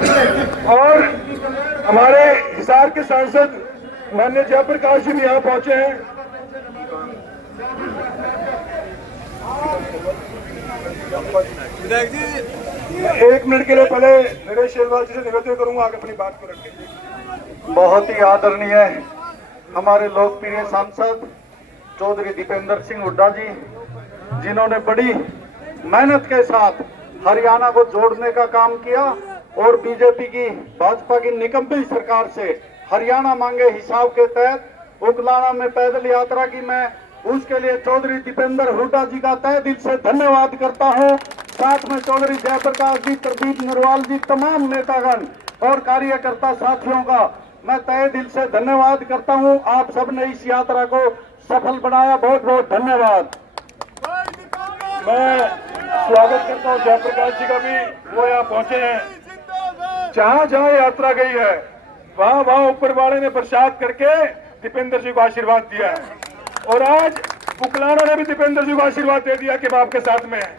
और हमारे हिसार के सांसद माननीय जयप्रकाश जी भी यहाँ पहुंचे हैं। एक मिनट के लिए पहले नरेश शेरवाल जी से निवेदन करूंगा, आगे अपनी बात को रखेंगे। बहुत ही आदरणीय हमारे लोकप्रिय सांसद चौधरी दीपेंद्र सिंह हुड्डा जी, जिन्होंने बड़ी मेहनत के साथ हरियाणा को जोड़ने का काम किया और बीजेपी की भाजपा की निकम्मी सरकार से हरियाणा मांगे हिसाब के तहत उकलाना में पैदल यात्रा की, मैं उसके लिए चौधरी दीपेंद्र हुड्डा जी का तहे दिल से धन्यवाद करता हूं। साथ में चौधरी जयप्रकाश जी, प्रदीप नरवाल जी, तमाम नेतागण और कार्यकर्ता साथियों का मैं तहे दिल से धन्यवाद करता हूं। आप सबने इस यात्रा को सफल बनाया, बहुत बहुत धन्यवाद। मैं स्वागत करता हूं जयप्रकाश जी का भी, वो यहाँ पहुंचे हैं। जहां जहां यात्रा गई है वहां वहां ऊपर वाले ने प्रसाद करके दीपेंद्र जी को आशीर्वाद दिया है, और आज उकलाना ने भी दीपेंद्र जी को आशीर्वाद दे दिया कि मैं आपके साथ में है।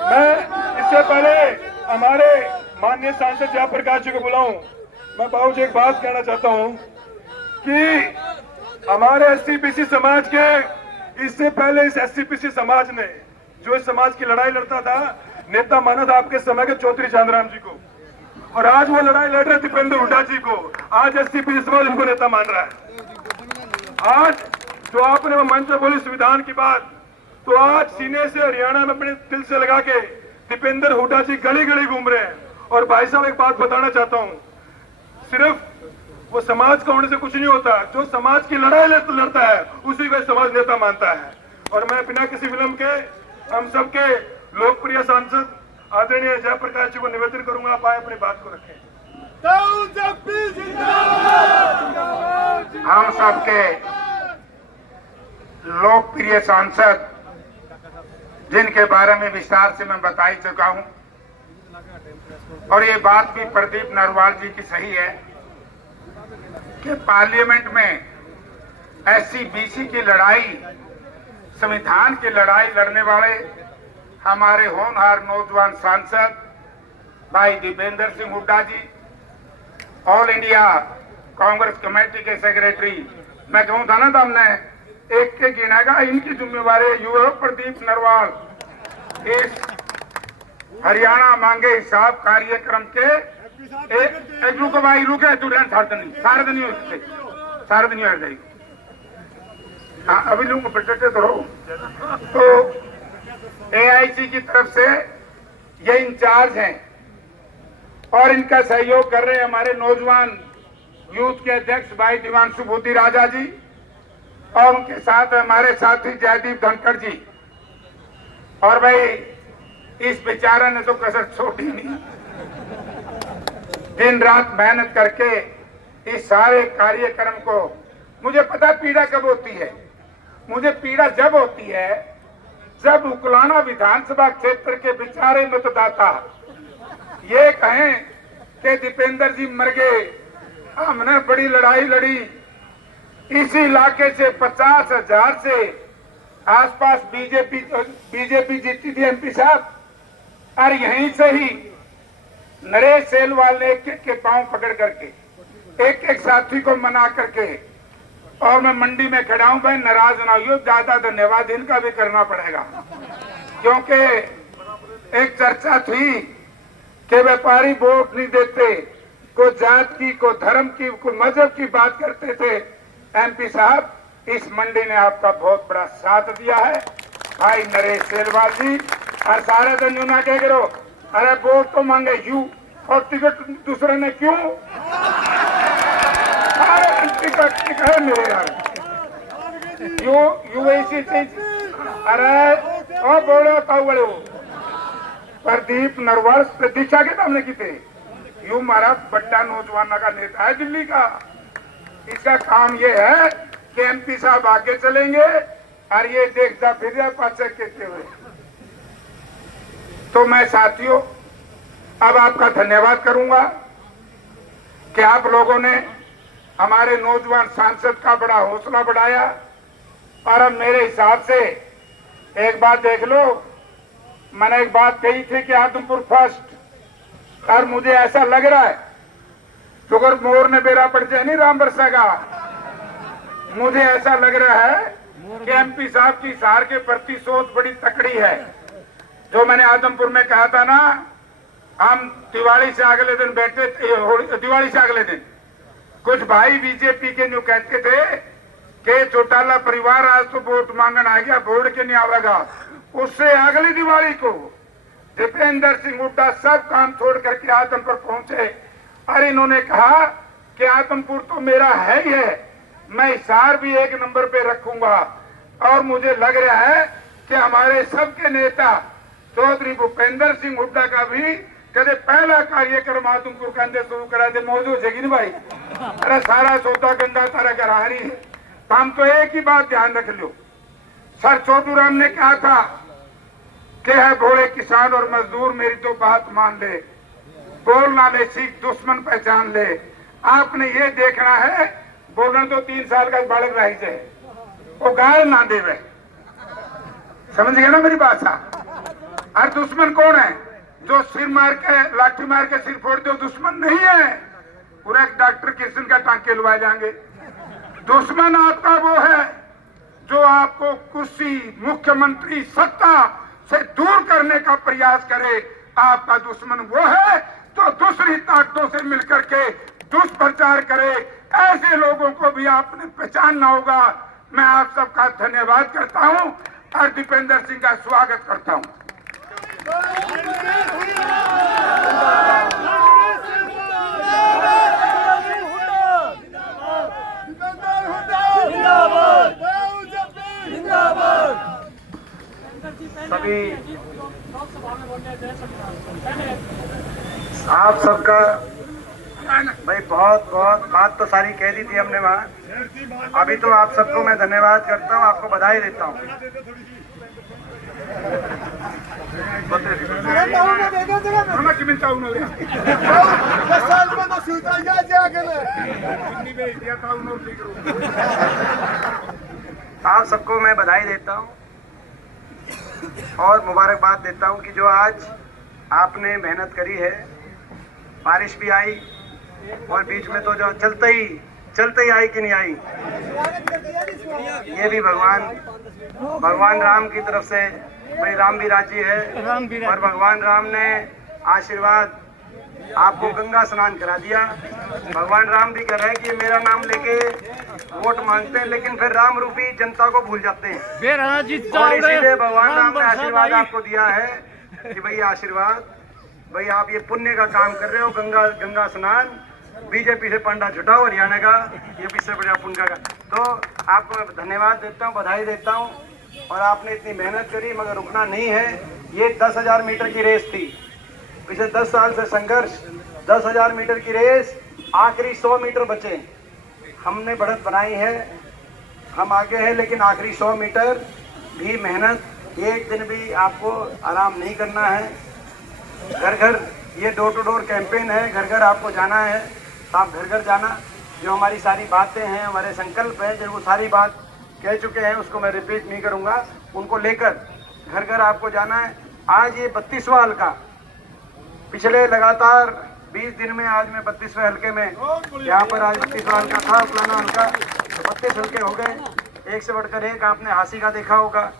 मैं इससे पहले हमारे माननीय सांसद जयप्रकाश जी को बुलाऊं, मैं बाबू जी एक बात कहना चाहता हूं कि हमारे SC/BC समाज के, इससे पहले इस SC/BC समाज ने जो इस समाज की लड़ाई लड़ता था, नेता माना था आपके समय के चौधरी चांदराम जी को, और आज वो लड़ाई लड़ रहे दीपेंद्र हुड्डा जी को। आज SC/BC समाज उनको नेता मान रहा है। आज जो आपने मंच में बोली संविधान की बात, तो आज सीने से हरियाणा में अपने दिल से लगा के दीपेंद्र हुड्डा जी गली गली घूम रहे हैं। और भाई साहब एक बात बताना चाहता हूं, सिर्फ वो समाज का होने से कुछ नहीं होता, जो समाज की लड़ाई लड़ता है उसी को समाज नेता मानता है। और मैं बिना किसी विलंब के हम सबके लोकप्रिय सांसद आदरणीय जयप्रकाश जी को निवेदन करूंगा, आप आए अपनी बात को रखें। हम सबके लोकप्रिय सांसद, जिनके बारे में विस्तार से मैं बता ही चुका हूं, और ये बात भी प्रदीप नरवाल जी की सही है कि पार्लियामेंट में SC/BC की लड़ाई, संविधान की लड़ाई लड़ने वाले हमारे होनहार नौजवान सांसद भाई दीपेंद्र सिंह हुड्डा जी, ऑल इंडिया कांग्रेस कमेटी के सेक्रेटरी, मैं कहूं था ना, तो हमने एक के गिनाएगा, इनकी जिम्मेवारी युवा प्रदीप नरवाल इस हरियाणा मांगे हिसाब कार्यक्रम के एक रुको भाई, रुके स्टूडेंट सारे दिन हो जाएगी। हाँ अभी लूंगा, प्रटेक्टे तो रहो। तो AIC की तरफ से ये इंचार्ज हैं और इनका सहयोग कर रहे हैं हमारे नौजवान यूथ के अध्यक्ष भाई दिवांशु भूति राजा जी, और उनके साथ हमारे साथी जयदीप धनखड़ जी। और भाई इस बेचारा ने तो कसर छोड़ी नहीं, दिन रात मेहनत करके इस सारे कार्यक्रम को, मुझे पता पीड़ा कब होती है, मुझे पीड़ा जब होती है जब उकलाना विधानसभा क्षेत्र के बेचारे मतदाता ये कहें कि दीपेंद्र जी मर गए, हमने बड़ी लड़ाई लड़ी, इसी इलाके से 50,000 से आसपास बीजेपी जीती थी MP साहब, और यहीं से ही नरेश सेलवाल ने एक के पांव पकड़ करके एक साथी को मना करके, और मैं मंडी में खड़ा हूं, भाई नाराज ना हो, ज्यादा धन्यवाद इनका भी करना पड़ेगा, क्योंकि एक चर्चा थी कि व्यापारी वोट नहीं देते, को जात की, को धर्म की, को मजहब की बात करते थे। MP साहब, इस मंडी ने आपका बहुत बड़ा साथ दिया है भाई नरेश सेलवाल जी। और सारे दिन यू ना कह करो, अरे वोट तो मांगे यू और टिकट दूसरे ने क्यों, टिकट है मेरे यार, यू ऐसी चीज, अरे ओ बोलो कौ बड़े हो प्रदीप नरवाल प्रतीक्षा के सामने की थे, यू हमारा बड़ा नौजवान का नेता है दिल्ली का। इसका काम ये है कि MP साहब आगे चलेंगे और ये देखता फिर पाछे कहते हुए। तो मैं साथियों अब आपका धन्यवाद करूंगा कि आप लोगों ने हमारे नौजवान सांसद का बड़ा हौसला बढ़ाया, और अब मेरे हिसाब से एक बात देख लो, मैंने एक बात कही थी कि आदमपुर फर्स्ट, और मुझे ऐसा लग रहा है शुगर मोर ने बेरा पड़ जाए नहीं राम बरसेगा। मुझे ऐसा लग रहा है कि एमपी साहब की हिसार के प्रति सोच बड़ी तकड़ी है। जो मैंने आदमपुर में कहा था ना, हम दिवाली से अगले दिन बैठे, दिवाली से अगले दिन कुछ भाई बीजेपी के न्यू कहते थे कि चौटाला परिवार आज तो वोट मांगन आ गया, वोट के नहीं आवेगा। उससे अगली दिवाली को दीपेंद्र सिंह हुड्डा सब काम छोड़ करके आदमपुर पहुंचे और इन्होंने कहा कि आदमपुर तो मेरा है ही है, मैं हिसार भी एक नंबर पे रखूंगा। और मुझे लग रहा है कि हमारे सबके नेता चौधरी भूपेंद्र सिंह हुड्डा का भी कदे पहला कार्यक्रम आदमपुर के अंदर शुरू करा दे। मौजूद जगीन भाई, अरे सारा सौदा गंदा तारा गराहरी है। तो हम तो एक ही बात ध्यान रख लो, सर चौधुराम ने कहा था कि है भोले किसान और मजदूर मेरी तो बात मान ले, बोलना में सीख दुश्मन पहचान ले। आपने ये देखना है, बोलना तो 3 साल का बालक रही है, वो गाय ना देवे। समझ गए ना मेरी बात साहब। और दुश्मन कौन है? जो सिर मार के लाठी मार के सिर फोड़ दो दुश्मन नहीं है, पूरा डॉक्टर कृष्ण का टांके लुआ जाएंगे। दुश्मन आपका वो है जो आपको कुर्सी मुख्यमंत्री सत्ता से दूर करने का प्रयास करे। आपका दुश्मन वो है तो दूसरी ताकतों से मिलकर के दुष्प्रचार करे। ऐसे लोगों को भी आपने पहचानना होगा। मैं आप सबका धन्यवाद करता हूं और दीपेंद्र सिंह का स्वागत करता हूं। सभी आप सबका भाई बहुत बहुत बात तो सारी कह दी थी हमने वहाँ। अभी तो आप सबको मैं धन्यवाद करता हूँ, आपको बधाई देता हूँ। आप सबको मैं बधाई देता हूँ और मुबारकबाद देता हूँ कि जो आज आपने मेहनत करी है। बारिश भी आई और बीच में तो जो चलते ही आई कि नहीं आई, ये भी भगवान राम की तरफ से। भाई राम भी राजी है और भगवान राम ने आशीर्वाद आपको गंगा स्नान करा दिया। भगवान राम भी कह रहे हैं कि मेरा नाम लेके वोट मांगते हैं लेकिन फिर राम रूपी जनता को भूल जाते हैं। और इसीलिए भगवान राम ने आशीर्वाद आपको दिया है कि भाई आशीर्वाद, भाई आप ये पुण्य का काम कर रहे हो, गंगा स्नान। बीजेपी से पंडा छुटाओ हरियाणा का, ये भी इससे बढ़िया पुण्य का। तो आपको मैं धन्यवाद देता हूँ, बधाई देता हूँ। और आपने इतनी मेहनत करी मगर रुकना नहीं है। ये 10,000 मीटर की रेस थी, पिछले 10 साल से संघर्ष। 10,000 मीटर की रेस, आखिरी 100 मीटर बचे। हमने बढ़त बनाई है, हम आगे हैं, लेकिन आखिरी 100 मीटर भी मेहनत, एक दिन भी आपको आराम नहीं करना है। घर घर ये डोर टू डोर कैंपेन है, घर घर आपको जाना है। आप घर घर जाना, जो हमारी सारी बातें हैं, हमारे संकल्प हैं, जो वो सारी बात कह चुके हैं उसको मैं रिपीट नहीं करूंगा। उनको लेकर घर घर आपको जाना है। आज ये 32वां हल्का, पिछले लगातार 20 दिन में आज मैं 32वें हल्के में यहाँ पर आज 32वां हल्का था, पुराना हल्का। 32 हल्के हो गए, एक से बढ़कर एक। आपने हासी का देखा होगा।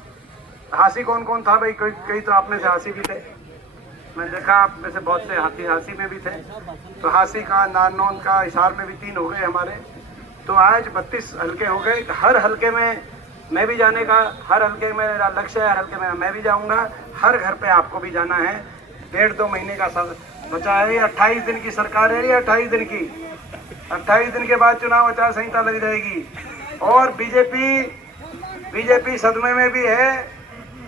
हासी कौन कौन था भाई? कई तो आप में से हासी भी थे, मैं देखा आप में से बहुत से हासी में भी थे। तो हासी का, नारनौंद का, हिसार में भी 3 हो गए हमारे। तो आज 32 हल्के हो गए। हर हल्के में मैं भी जाने का, हर हल्के में मेरा लक्ष्य है, हर हल्के में मैं भी जाऊंगा। हर घर पे आपको भी जाना है। 1.5-2 महीने का बचा है। ये 28 दिन की सरकार है, ये 28 दिन की। 28 दिन के बाद चुनाव आचार संहिता लग जाएगी। और बीजेपी सदमे में भी है,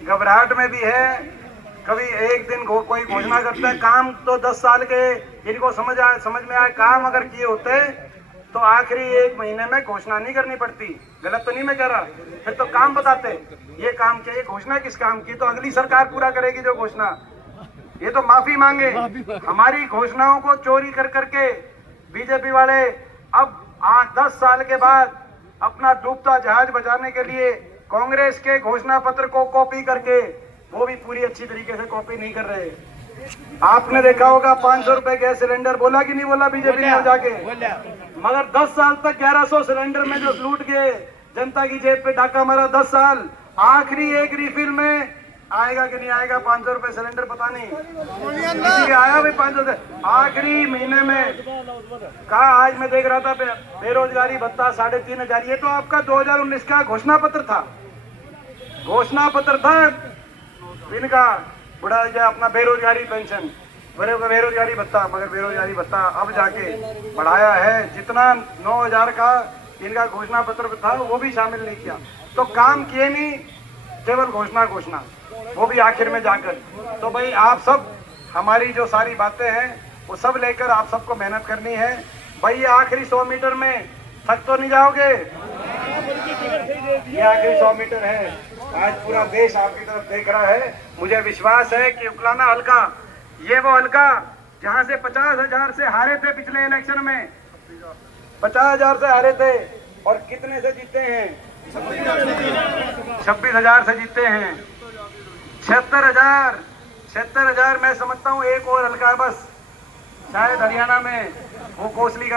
घबराहट में भी है। कभी एक दिन कोई घोषणा करता है, काम तो 10 साल के जिनको समझ में आए काम अगर किए होते तो आखिरी 1 महीने में घोषणा नहीं करनी पड़ती। गलत तो नहीं मैं कह रहा, फिर तो काम बताते ये काम किया, ये घोषणा किस काम की, तो अगली सरकार पूरा करेगी जो घोषणा। ये तो माफी मांगे। हमारी घोषणाओं को चोरी कर करके बीजेपी वाले अब 8-10 साल के बाद अपना डूबता जहाज बचाने के लिए कांग्रेस के घोषणा पत्र को कॉपी करके, वो भी पूरी अच्छी तरीके से कॉपी नहीं कर रहे, आपने देखा होगा 500 रुपए गैस सिलेंडर, बोला कि नहीं बोला बीजेपी ने जाके? मगर 10 साल तक 1100 सिलेंडर में जो लूट के जनता की जेब पे डाका मारा 10 साल, आखिरी एक रिफिल में आएगा कि नहीं आएगा 500 रुपए सिलेंडर पता नहीं, किसी आया भाई 500 से आखिरी महीने में कहा। आज मैं देख रहा था बेरोजगारी भत्ता 3500, ये तो आपका 2019 का घोषणा पत्र था, इनका बुढ़ा जो अपना बेरोजगारी पेंशन, बेरोजगारी भत्ता, मगर बेरोजगारी भत्ता अब जाके बढ़ाया है। जितना 9000 का इनका घोषणा पत्र था वो भी शामिल नहीं किया, तो काम किए नहीं, केवल घोषणा, वो भी आखिर में जाकर। तो भाई आप सब, हमारी जो सारी बातें हैं वो सब लेकर आप सबको मेहनत करनी है भाई। ये आखिरी 100 मीटर में थक तो नहीं जाओगे? ये आखिरी 100 मीटर है, आज पूरा देश आपकी तरफ देख रहा है। मुझे विश्वास है कि उकलाना हल्का, ये वो हल्का जहां से 50,000 से हारे थे पिछले इलेक्शन में, 50,000 से हारे थे, और कितने से जीते हैं? 26,000 से जीते हैं। 76,000 मैं समझता हूँ एक और हल्का है बस, शायद हरियाणा में, वो कोसली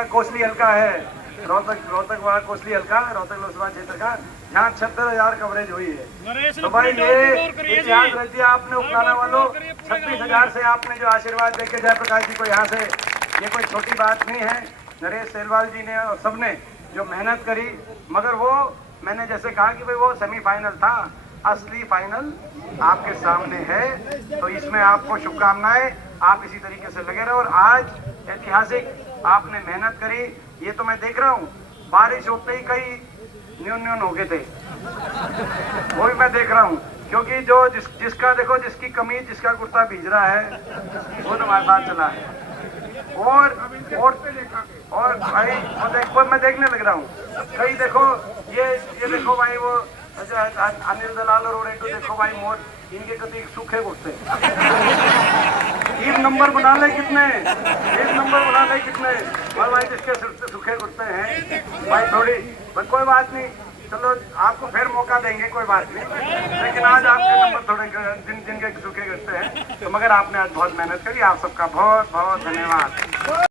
हल्का है, रोहतक वाला कोसली हल्का, रोहतक लोकसभा क्षेत्र का, यहाँ 76,000 कवरेज हुई है। तो भाई ये इतिहास रख दिया आपने उकलाना वालों। 26,000 से आपने जो आशीर्वाद देके जयप्रकाश जी को यहाँ से, ये कोई छोटी बात नहीं है। नरेश सेलवाल जी ने और सबने जो मेहनत करी, मगर वो मैंने जैसे कहा कि भाई वो सेमीफाइनल था, असली फाइनल आपके सामने है। तो इसमें आपको शुभकामनाएं, आप इसी तरीके से लगे रहो। और आज ऐतिहासिक आपने मेहनत करी, ये तो मैं देख रहा हूँ, बारिश होते ही कई न्यून हो गए थे, वो भी मैं देख रहा हूँ, क्योंकि जो जिसका देखो, जिसकी कमीज, जिसका कुर्ता भीज रहा है वो तो हमारे साथ चला है। और भाई देखो, मैं देखने लग रहा हूँ कई, देखो ये देखो भाई, वो अनिल दलाल और ओरेटो, देखो भाई मोर, इनके कभी सूखे घुटते 3 नंबर बना ले कितने, 1 नंबर बना ले कितने, और भाई जिसके सूखे घुटते हैं भाई थोड़ी, कोई बात नहीं, चलो आपको फिर मौका देंगे, कोई बात नहीं। लेकिन आज आपके नंबर थोड़े जिनके सूखे घुटते हैं, तो मगर आपने आज बहुत मेहनत करी, आप सबका बहुत बहुत धन्यवाद।